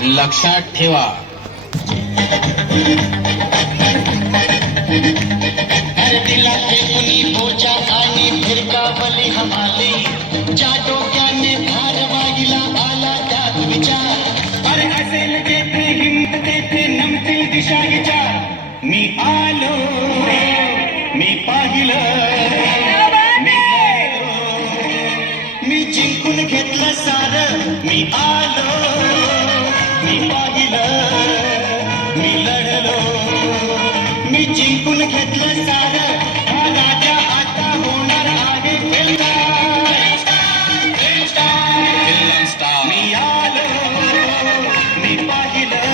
लक्षात ठेवा. दिला फेकुनी बोजा आणि फिरकावली हमाली, ज्या डोक्याने भार वाहिला आला त्यात विचार. अरे असेल तेथे हिंद तेथे नमतील दिशा विचार. मी आलो, मी पाहिलं, मी लढलो, मी जिंकून घेतलं सारं. मी आलो, मी पाहिलं, मी लढलो, मी जिंकून घेतलं सारं. हा राजा आता होणार आहे मी आलो, मी पाहिलं,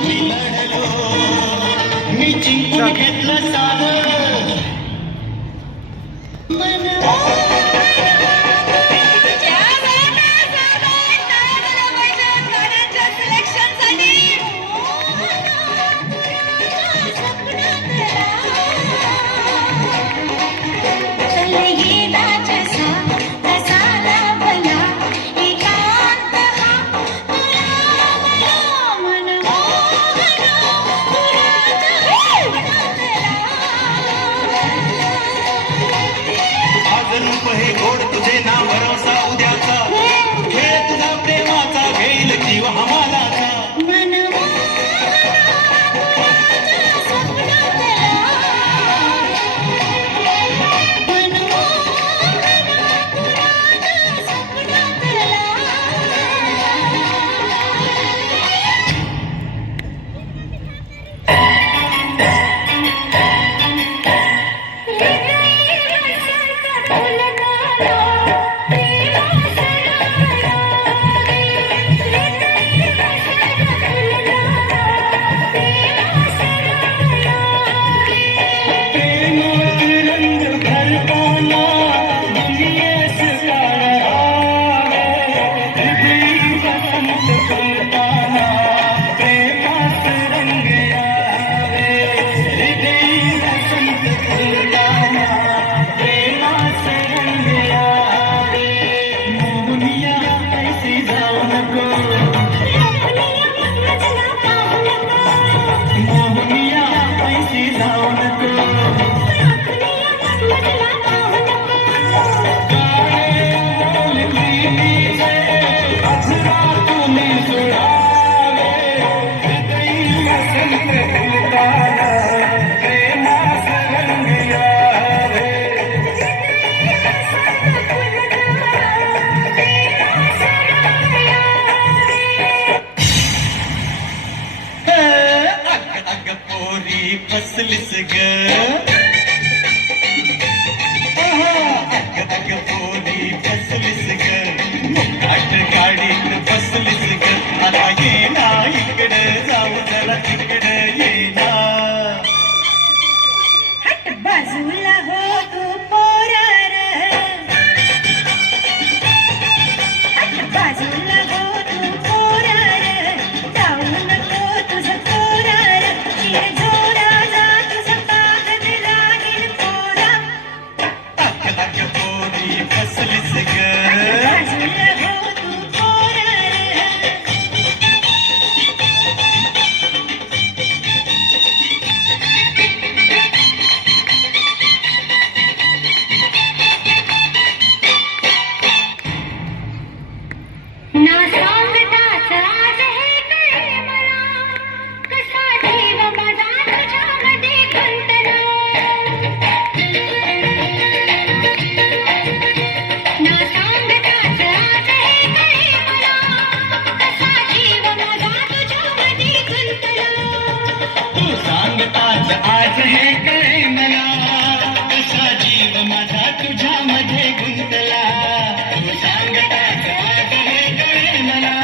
मी लढलो, मी जिंकून घेतलं सारं. रूप हे गोड तुझे नाव भरोसा उद्याचा, खेळ तुझा प्रेमाचा घेईल जीव हमालाचा. फसलीस ग, अग पोरी फसलीस ग, मुकाट गाडीत फसलीस ग. आता ये ना इकडं जाऊ जरा तिकडं ये ना. हट बाजूला हो तू पोरार, हट बाजूला हो तू पोरार, जाऊ नको तुझं पोरार. जोरा जा तुझं कागद लागेल पोरा. अग पोरी फसलीस ग, बाजूला हो तू पोरार. ना सांगताच आज हे कळे मला, कसा जीव माझा तुझ्यामध्ये गुंतला. ना सांगताच आज हे कळे मला, कसा जीव माझा तुझ्यामध्ये गुंतला. तू सांगताच आज हे कळे मला, कसा जीव माझा तुझ्यामध्ये गुंतला. तू सांगताच आज हे कळे मला,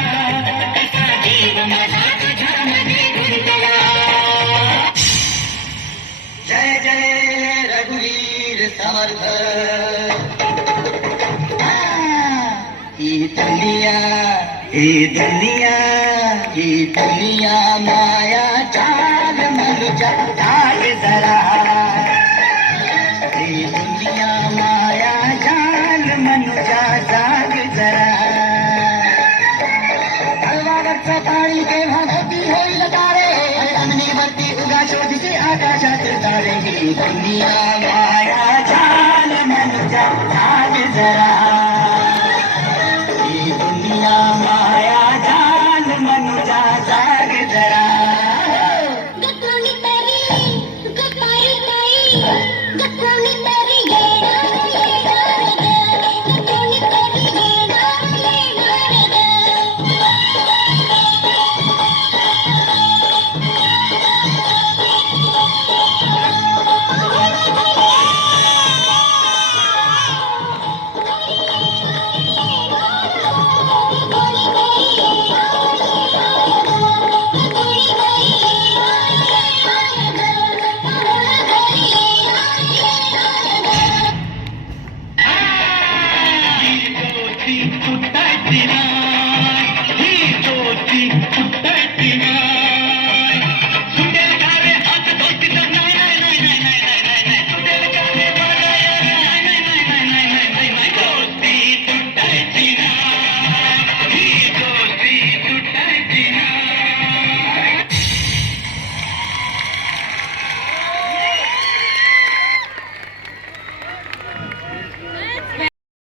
कसा जीव माझा तुझ्यामध्ये गुंतला. जय जय रघुवीर समर्थ. ही दुनिया, ही दुनिया, ही दुनिया माया चाल मनुजा जाग जरा. ही दुनिया माया जाल मनुजा जाग जरा. सकाळी केव्हा मोठी होईल तारे जमिनीवरती उगा शोधीचे आकाशात तारे ही दुनिया माया जाल मनुजा आज जरा